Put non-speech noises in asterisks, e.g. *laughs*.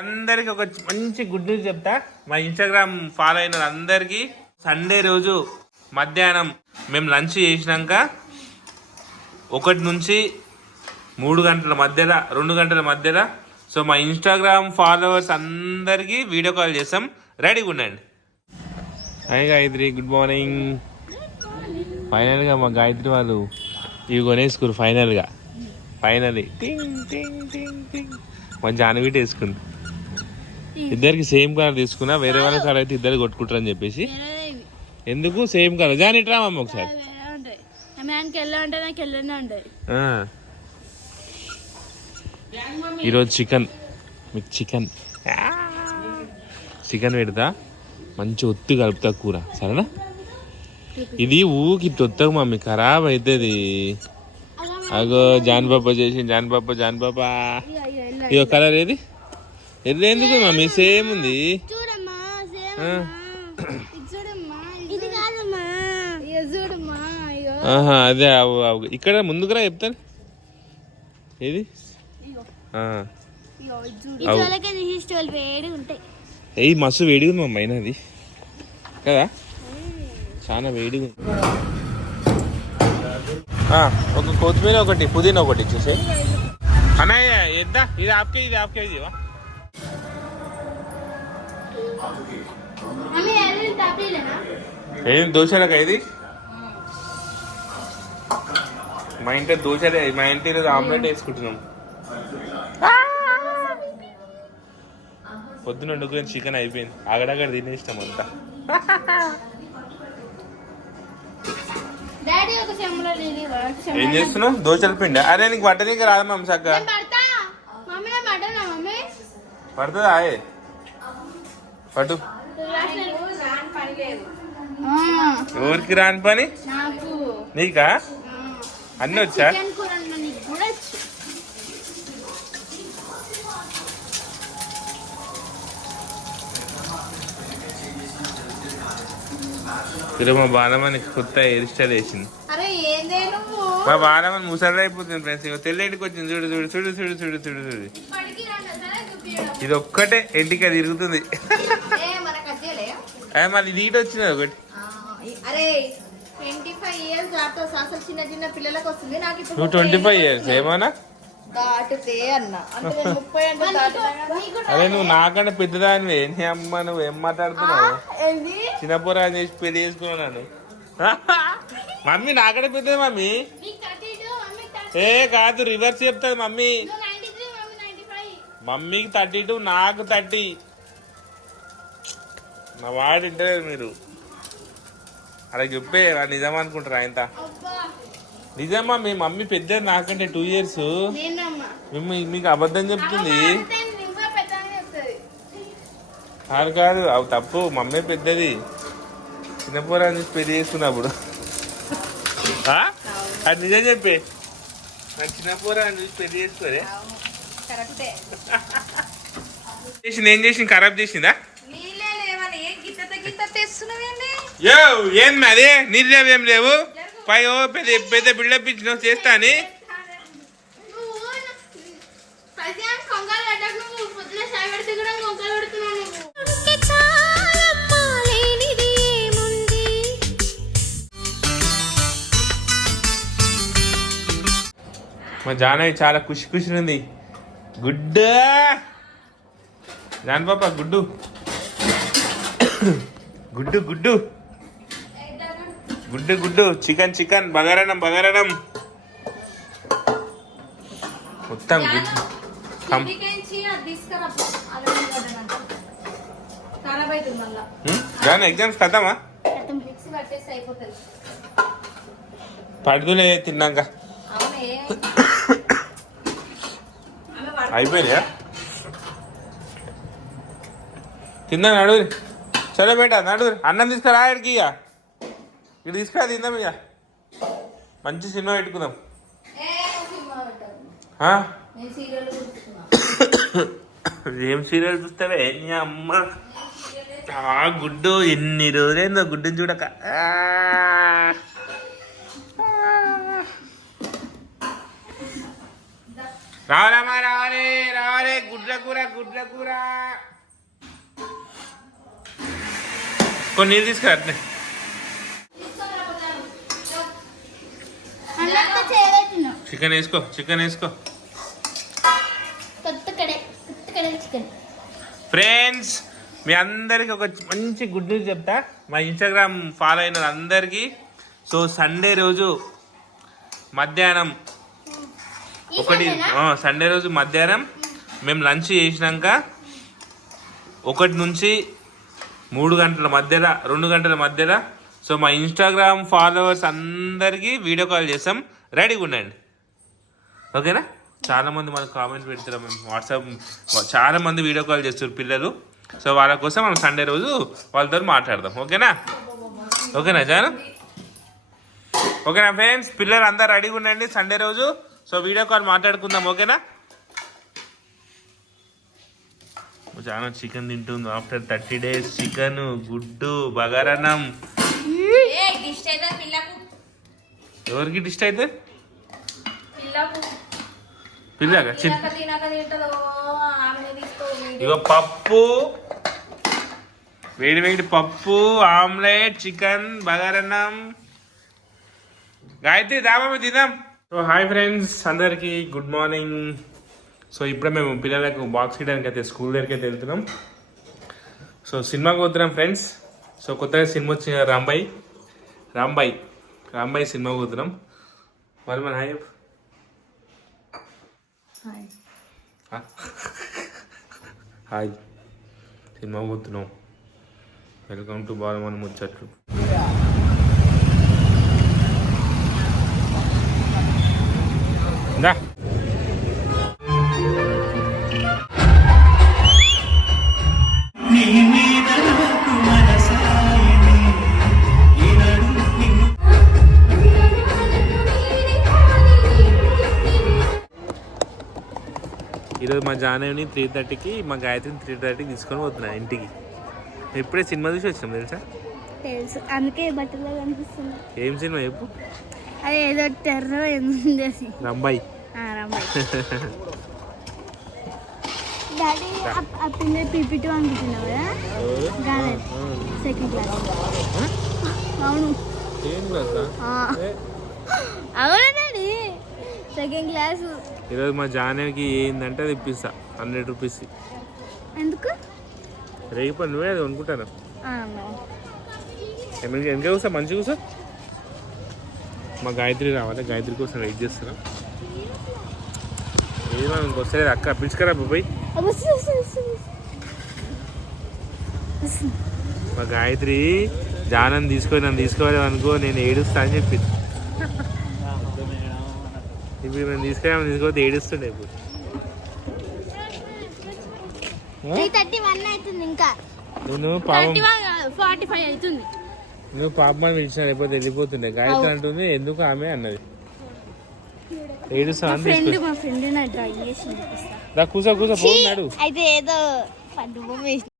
అందరికి ఒక మంచి గుడ్ న్యూస్ చెప్తా. మా ఇన్స్టాగ్రామ్ ఫాలో అయిన అందరికి సండే రోజు మధ్యాహ్నం మేము లంచ్ చేసినాక ఒకటి నుంచి మూడు గంటల మధ్యలో రెండు గంటల మధ్యలో సో మా ఇన్స్టాగ్రామ్ ఫాలోవర్స్ అందరికీ వీడియో కాల్ చేస్తాం. రెడీగా ఉండండి. హాయ్ గాయత్రి గుడ్ మార్నింగ్ ఫైనల్గా మా గాయత్రి వాళ్ళు ఇవి కొనేసుకురు ఫైనల్గా ఫైనల్ టింగ్ టింగ్ టింగ్ టింగ్ మా జానవీటి వేసుకుంది. ఇద్దరికి సేమ్ కలర్ తీసుకున్నా వేరే వాళ్ళ కలర్ అయితే ఇద్దరు కొట్టుకుంటారని చెప్పేసి. ఎందుకు? సేమ్ కలర్ జాని ఇట్రా మమ్మ ఒకసారి. ఈరోజు చికెన్. మీకు చికెన్. చికెన్ పెడతా. మంచి ఒత్తి కలుపుతా కూర. సరేనా? ఇది ఊకి తొత్తకు మమ్మీ. ఖరాబ్ అవుతుంది అగో జాన్ బాబా చేసి జాన్ బాబా జాన్ బాబా ఇది కలర్ ఏది? ఎర్ర ఎందుకు మమ్మీ సేమ్ ఉంది ఆహా అదే ఇక్కడ ముందుకురా చెప్తాను. ఏది? ఏయ్ మస్తు వేడిగా ఉంది మమ్మీ అయినది కదా? చాలా వేడిగా ఉంది. ఒక కొత్తిమీర ఒకటి పుదీనా ఒకటి ఇచ్చేసి అన్నయ్య ఎద్దా ఇది ఆప్కే ఇది ఆప్కే ఇది ఏం దోశలకా ఇది? మా ఇంట్లో దోశలే మా ఇంటి ఆమ్లెట్ వేసుకుంటున్నాం. పొద్దున వండుకుని చికెన్ అయిపోయింది. అగడగడ తినేస్తాం అంతా. ఏం చేస్తున్నావు? దోశల పిండి? అరే నీకు పట్టనీకి రాదు పడ్డానా మమ్మీ? పడుతుందా? పట్టు ఊరికి రాని పని? నాకు. అన్నీ వచ్చా? మా బాలమని కొత్త హెయిర్ స్టైల్ వేసింది. మా బాలమని ముసలి అయిపోతుంది ఫ్రెండ్స్ ఇక తెల్లటికి వచ్చింది. చూడు చూడు చూడు చూడు చూడు చూడు చూడు. ఇది ఒక్కటే ఇంటికి తిరుగుతుంది ఏ మనకు అదేలే అదే మళ్ళీ నీట్ వచ్చింది ఒకటి. అరే ట్వంటీ ఫైవ్ ఇయర్స్ దాటుతో అసలు చిన్న చిన్న పిల్లలకు వస్తుంది. నాకు ఇప్పుడు నువ్వు ట్వంటీ ఫైవ్ ఇయర్స్ ఏమన్నా? దాటుతే అన్న. అంటే నేను ముప్పై అంటే దాటినా కదా. అరే నువ్వు నాకంటే పెద్దదానివే. నీ అమ్మ నువ్వు ఏం మాట్లాడుతున్నావు? చిన్నపురా చేసి పెళ్ళి చేసుకున్నాను *laughs* మమ్మీ నాకంటే పెద్దది మమ్మీ. ఏ కాదు రివర్స్ చెప్తాది మమ్మీ. మమ్మీకి థర్టీ టూ నాకు థర్టీ. నా వాడు వింటలేదు మీరు. అలా చెప్పే నా నిజం అనుకుంటారా ఆయన నిజమా మీ మమ్మీ పెద్దది నాకంటే టూ ఇయర్స్ మీకు అబద్ధం చెప్తుంది? కాదు కాదు అవి తప్పు. మమ్మీ పెద్దది. చిన్నపోరాన్ని చూసి పెళ్ళి చేసుకున్నప్పుడు. ఆ? అది నిజం చెప్పే. నా చిన్నపోరాన్ని చూసి పెళ్ళి చేసుకోరే. *laughs* చేసింది ఏం చేసింది? ఖరాబ్ చేసిందా? ఏం అదే నిర్లేవేం లేవు. పై ఓ పెద్ద పెద్ద బిల్డప్ ఇచ్చిన చేస్తా అని. మా జానవి చాలా ఖుషి ఖుషి ఉంది గుడ్డు! జాన్ పాప గుడ్డు. గుడ్డు గుడ్డు. గుడ్డు గుడ్డు. Chicken chicken. బగారనం బగారనం. మొత్తం గుడ్డు? జాన్ ఎగ్జామ్స్ కదమ్మా పడుతులే తిన్నాక. అయిపోయినాయా? తిన్నా నడు సరే బేట నడు. అన్నం తీసుకురా ఇక్కడికి ఇక ఇక్కడ తీసుకురా తిందాం ఇక మంచి సినిమా పెట్టుకుందాం. ఏ సీరియల్ చూస్తున్నా. ఏం సీరియల్ చూస్తావే? నీ అమ్మ. ఆ గుడ్డు ఎన్ని రోజులైందో గుడ్డుని చూడక. రావాలమ్మా రావాలి రావాలి. గుడ్ల కూర గుడ్ల కూర. కొన్ని నీళ్ళు తీసుకురా అట్నే. చికెన్ వేసుకో చికెన్ వేసుకో ఫ్రెండ్స్ మీ అందరికి ఒక మంచి గుడ్ న్యూస్ చెప్తా. మా ఇన్స్టాగ్రామ్ ఫాలో అయిన అందరికీ సో సండే రోజు మధ్యాహ్నం ఒకటి సండే రోజు మధ్యాహ్నం మేము లంచ్ చేసినాక ఒకటి నుంచి మూడు గంటల మధ్యలో రెండు గంటల మధ్యలో. సో మా ఇన్స్టాగ్రామ్ ఫాలోవర్స్ అందరికీ వీడియో కాల్ చేస్తాం రెడీగా ఉండండి ఓకేనా? చాలామంది మనకు కామెంట్ పెడతారు. మేము వాట్సాప్ చాలా మంది వీడియో కాల్ చేస్తారు పిల్లలు. సో వాళ్ళ కోసం మనం సండే రోజు వాళ్ళతో మాట్లాడదాం. ఓకేనా? ఓకేనా జాను? ఓకేనా ఫ్రెండ్స్ పిల్లలు అందరు రెడీగా ఉండండి సండే రోజు. సో వీడియో కాల్ మాట్లాడుకుందాం. ఓకేనా? చాలా చికెన్ తింటుంది. ఆఫ్టర్ థర్టీ డేస్ చికెన్ గుడ్డు బగారన్నం. ఎవరికి డిస్ట్ అయితే? పిల్లగా ఇగో పప్పు. వేడి వేడి పప్పు ఆమ్లెట్ చికెన్ బగారన్నం. గాయత్రి దాబా తిందాం. సో హాయ్ ఫ్రెండ్స్ అందరికి గుడ్ మార్నింగ్ సో ఇప్పుడే మేము పిల్లలకు బాక్స్ ఇవ్వడానికి అయితే స్కూల్ దగ్గరికి అయితే వెళ్తున్నాం. సో సినిమాకి పోతున్నాం ఫ్రెండ్స్ సో కొత్తగా సినిమా వచ్చిన రాంబాయ్. రాంబాయ్. రాంబాయ్ సినిమాకి పోతున్నాం మరి మన హాయ్? హాయ్. సినిమా పోతున్నాం వెల్కమ్ టు బాలమన్ ముచ్చట్లు. దా. ఈరోజు మా జానవిని త్రీ థర్టీకి మా గాయత్రిని త్రీ థర్టీకి తీసుకొని పోతున్నా ఇంటికి. ఇప్పుడే సినిమా చూసి వచ్చినాం తెలుసా? తెలుసు. అందుకే బట్టలో కనిపిస్తుంది ఏం సినిమా చెప్పు? అది ఏదో టెర్రర్ రంబాయి. *laughs* డాడీ ఆ పిల్ల పీపీటీ అనుకుంటున్నావు కదా? కాలేదు సెకండ్ క్లాస్ అవును. అవునా సెకండ్ క్లాస్ ఈరోజు మా జానవికి ఏందంటే అది ఇప్పిస్తా హండ్రెడ్ రూపీస్ ఎందుకు? రేపు నువ్వే అది అనుకుంటాను. వెనక కూర్చో మంచిగా కూర్చో. మా గాయత్రి రావాలి గాయత్రి కోసం వెయిట్ చేస్తున్నాం. ఏది ఇంకొస్తే అక్క పిలుచుకరా బాబాయ్. మా గాయత్రి జానం తీసుకొని నన్ను తీసుకోవాలి అనుకో నేను ఏడుస్తా అని చెప్పింది *laughs* ఇప్పుడు మేము తీసుకొని తీసుకోతే ఏడుస్తుండే ఇప్పుడు. నేను పాపం నువ్వు పాపం అని పిలిచిన లేకపోతే వెళ్ళిపోతుండే. గాయత్రి అంటుంది ఎందుకు ఆమె? అన్నది. ఏడుస్తా కూసో కూసో పోన్నాడు అయితే ఏదో